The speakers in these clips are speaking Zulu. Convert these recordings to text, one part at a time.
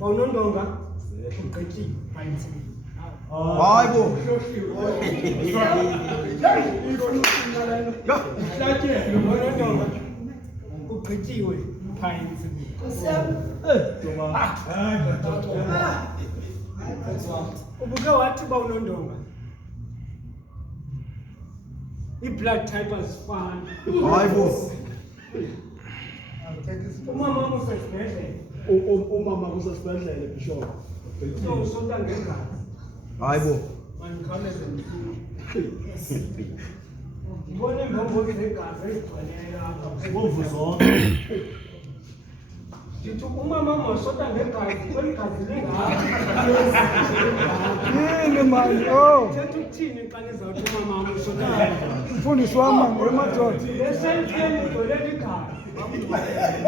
Bawunondonga Kuqityiwe phansi. Hayibo. Bawunondonga Kuqityiwe phansi. Ubuke wathi Bawunondonga i-blood type azifani. Hayibo. Umama usesibhedlela. Umama usesibhedlela Bishop. So usonta ngegazi. Hayibo. Manikhawuleze ndifike. Ngibone imbombo zegazi ezigcweleyo apha. Bomvu zonke. Ndithi umama masonta ngegazi, kweli gazi lingaphi? Yini manje? Oh, Thetha ukuthini xa nizawuthi umama usonta ngegazi? mfundisi wami ngemadoda. Lesenteni igcwele igazi.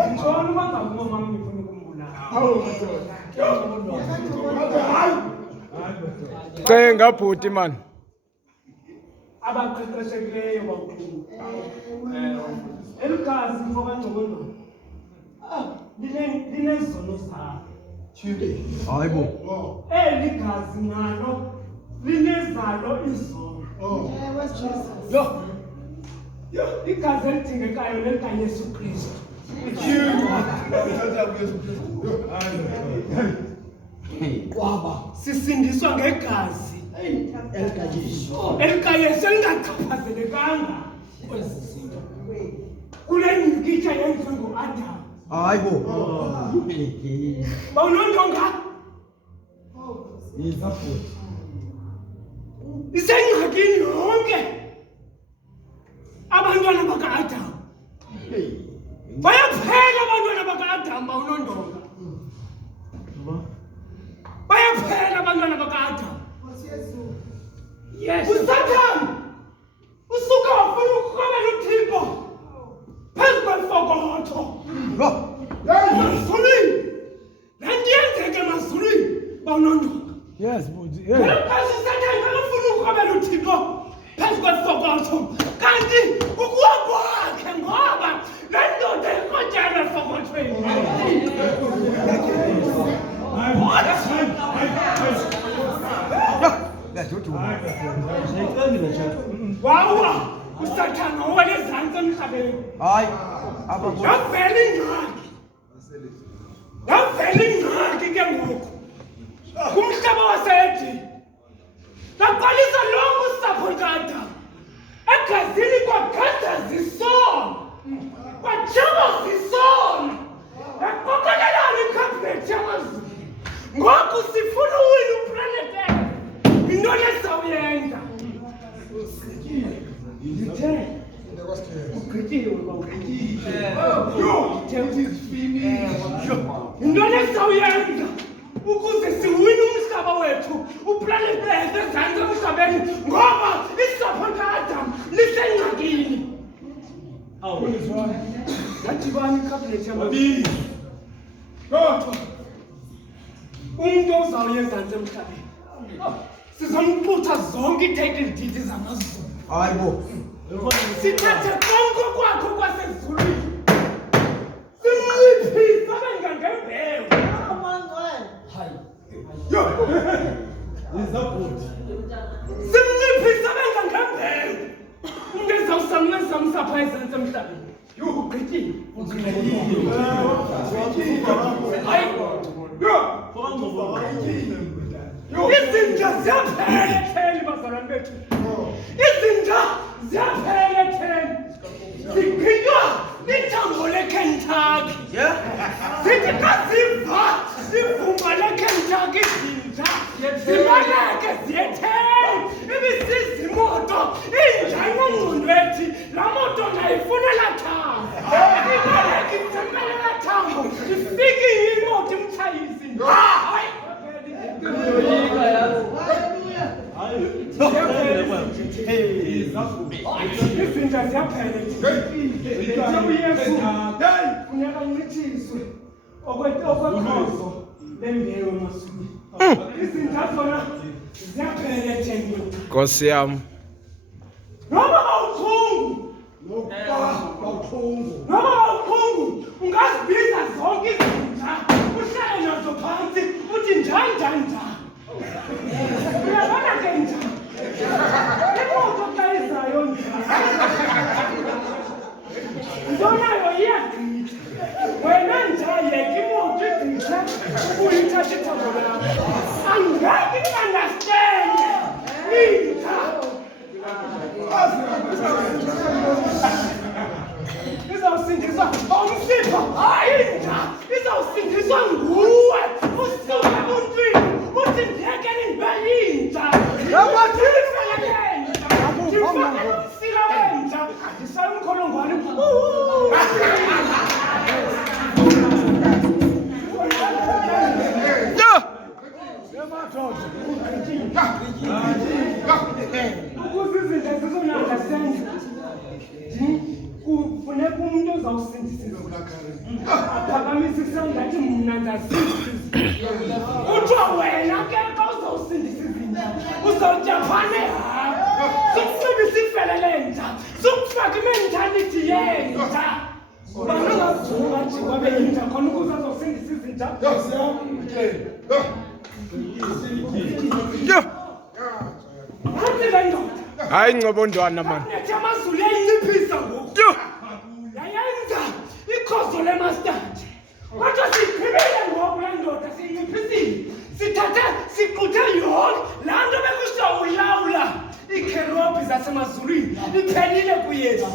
Ngitshona uba ngabe umama ngifuna ukumbulala. Cenga bhuti man. Abaqeqeshekileyo baqulu. Eligazi mfoka Ngcobondwana. Linezono zalo. Hayibo. Eli gazi nalo linezalo izono. Igazi elidingekayo lelikaYesu Kristu. Sisindiswa ngegazi elikaYesu elingachaphazelekanga kwezi zinto. Kule ngikitsha yenziwe nguAdam. Hayibo. Bawunondonga isengxakini yonke abantwana baka-Adam. Bayaphela abantwana baka-Adam Bawunondonga. Bayaphela abantwana baka-Adam. Yes. uSathane usuka wafuna ukurhobela uThixo phezu kwemfokotho. Emazulwini. Le nto yenzeka emazulwini Bawunondonga. Yes, bhuti. Ngelaxesha uSathane akafuna ukurhobela uThixo phezu kwemfokotho. Kanti ukuwa kwakhe ngoba le ndoda ikrotyana efokothweni. Wawa uSathane wawela ezantsi emhlabeni. Hayi. Yavela ingxaki. Yavela ingxaki ke ngoku kumhlaba waseEdeni. Laqalisa lonke usapho luka-Adam. Egazini kwagada zisono. Kwajama zisono. Yaqokelelana ikhabhinethi yamazulu. Ngoku sifuna uwina uplanethi Earth. Yintoni esizawuyenza? Ndithe Kuqityiwe Bawuqityiwe. Ndithe yintoni esizawuyenza ukuze siwine umhlaba wethu uplanethi Earth ezantsi emhlabeni ngoba isapho lika-Adam lisengxakini. Yadibana ikhabhinethi yamabili. Umntu ozawuya ezantsi emhlabeni sizomxutha zonke ii-title deeds zamazulu. Hayibo. Sithathe konke kwakho kwasezulwini simnciphise abe ngangembewu. Simnciphise abe ngangembewu. Umntu ezawusamnezamsa phaa ezantsi emhlabeni. Kuqityiwe. Izinja ziyaphela etheni bazalwane bethu. Izinja ziyaphela etheni. Zigqitywa lithambo leKentucky. Zithi xa ziva ivumba leKentucky izinja zibaleke ziyetheni. Ibisizimoto inja ingongqondwethi laa moto ngayifunela thambo. Ibaleke ithembele thambo ifike imoto imtshayisi. Hayi. Izinja ziyaphela uYesu funeka ncitshiswe okwekhozo lembewu emazulwini. Izinja zona ziyaphela etheni. Nkosi yami. Noba awuchungu. Noba awuchungu ungazibiza zonke izinja uhlale nazo phansi njanja. Uyabona ke nja. Imoto xa izayo nja. Ntonayo iyagqitha. Wena nja yeka imoto igqithe ubuyithatha ithambo lakho. Angeke i-understand. Inja. Izawusindiswa umsipho, hayi inja. Izawusindiswa nguwe. Usuke emuntwini uthi ndiyeke ndibe yinja. Ndifake umsila wenja. Ndishaye umkholongwane. Ukuze izinto zizona-understand. Kufuneka umuntu ozawusindisa izulu. Aphakamisa isandla athi mna ndazisindisa. Kuthiwa wena ke xa uzawusindisa izinto uzawutyhaphane hayi. Sukunxibisa ifele lenja. Sukufaka imentality yenja. Ubani ongazijula ajikwa abe yinja khona ukuze azawusindisa izinja. Athi le ndoda. Hayi Ngcobondwana man. Nethi amazulu yayinciphisa ngoku. Yayenza ikhozo lemastadi. Kodwa siyiphilile ngoku le ndoda siyinciphisile. Sithathe siquthe yonke laa nto bekushiya ulawula iikherobhi zasemazulwini iphelile kuyesu.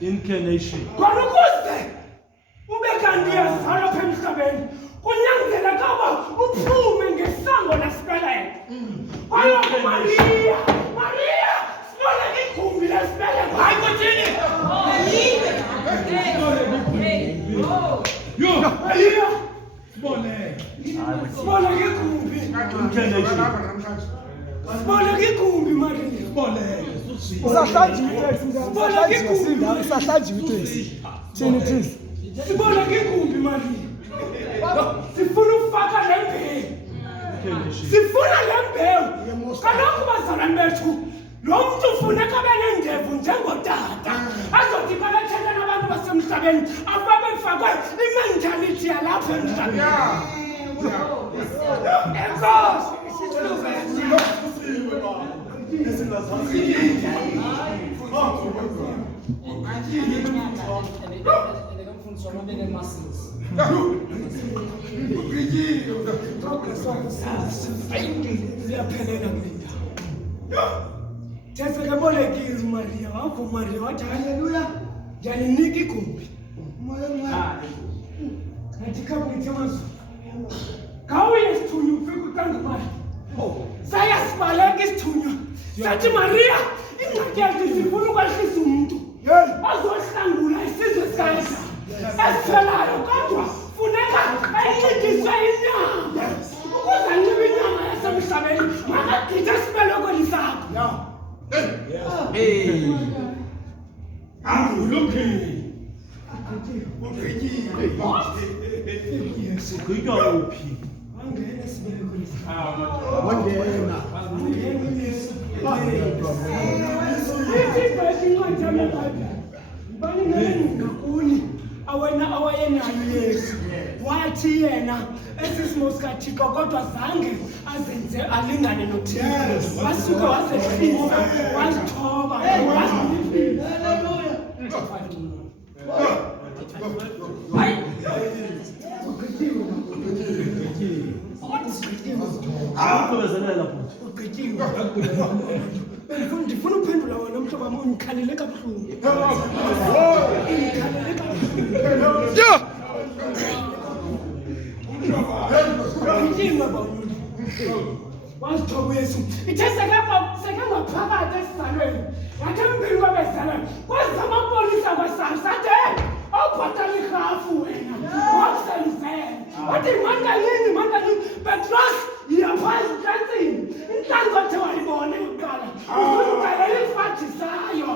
Incarnation. Khona ukuze ube kanti uyazalwa apha emhlabeni kunyanzeleka uba uphume ngesango lesibeleko. Kaloku Mariya siboleka igumbi lesibeleko. Hayi kuthini? Mariya siboleka igumbi. Siboleka igumbi Mariya. Usahlanjiwe iteksi, usahlanjiwe sinda, usahlanjiwe iteksi. Thini thizi? Siboleka igumbi Mariya. Sifuna ufaka le mbewu. Sifuna le mbewu. Kaloku bazalwane bethu, lo mntu ufuneka abe nendevu njengotata. Azothi xa bethetha nabantu basemhlabeni ababe befakwe imentality yalapha emhlabeni. Enkosi. Ziyaphelela kule ndawo. Theseke bolekile uMariya, wakho uMariya wathi haleluya, ndiyalinika igumbi. Ngathi kabhithi amazulu. Ngawuye isithunywa ufika uqangumali. Sayasibaleka isithunywa. Sathi Mariya, ingxaki yethu sifuna ukwehlisa umntu. Azohlangula isizwe sikaYesa. Esiphelayo kodwa funeka encediswe inyama. Ukuze anxibe inyama yasemhlabeni makagqithe esibelekweni sakho. Sigqitywa uphi? Wangena esibelekweni sakho. Wangena. Awena awayenayo Yesu wathi yena esisimo sikaThixo kodwa zange azenze alingane noThixo. Wasuke wasehlisa wazithoba waziphila. Kuqityiwe. Ndifuna uphendula wena mhlobo wam undikhalele kabuhlungu. Undikhalele kabuhlungu. Kuqityiwe bawunyuli. Wazithoba uYesu. Ithe seke ngaphakathi esizalweni. Yathi embini kwabezalwane kweza amapolisa kwaSARS athi awubhatala irhafu wena. Wakusenzela. Wathi mangalini. Petros yiyaphaya ezihlathini. Intlanzi othe wayibona yokuqala. Uzundixelela ifaji sayo.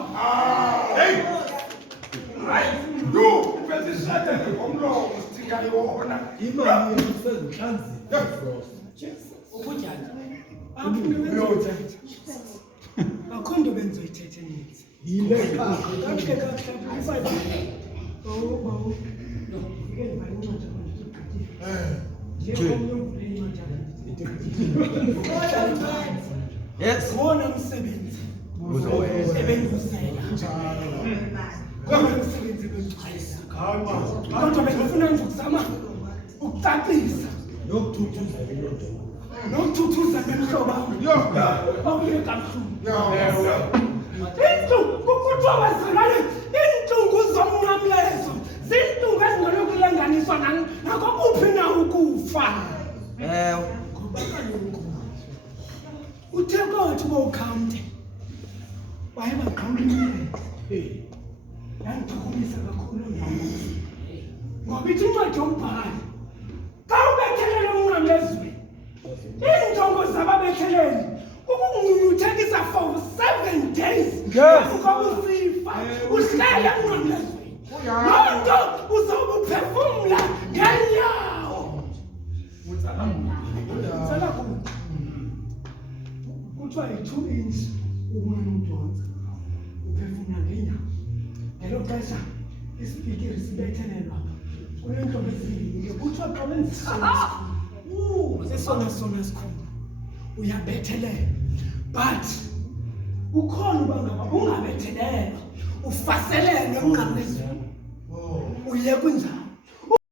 Imali yesezihlanzi. Ukujala. Akho nto benzoyithethe eninzi. Yile Kakuhle. Oh, bawo. Yes. Ngona umsebenzi ebenguzela. Ngona umsebenzi ebenguzela. Kodwa bengifuna nje ukuzama ukucacisa nokuthuthuza ngemhlobo wami. Okuye kabuhlungu. Kuthiwa bazalwane, inhlungu zomnqamlezo zinhlungu ezingalokulenganiswa nakokuphi na ukufa. Ngoba kaloku uthe kothi bowukhawunte wayebaqhawulile. Yangichukumisa kakhulu ngoba ithi incwadi yombhali xa ubethelela umnqamlezweni iinjongo zababetheleli ukungcungcuthekisa for 7 days usifa uhlale emnqamlezweni. Loo nto uzobe uphefumla ngeenyawo. Kuthiwa yi-2 inch umane udonsa uphefumla ngeenyawo. Ngelo xesha isipikiri sibethelelwa kuneentombi ezimbini. Kuthiwa xa wenza sesona sikhulu uyabethelela, but ukhona uba ngaba ungabethelelwa ufaselelwe emnqamlezweni uye kunjani.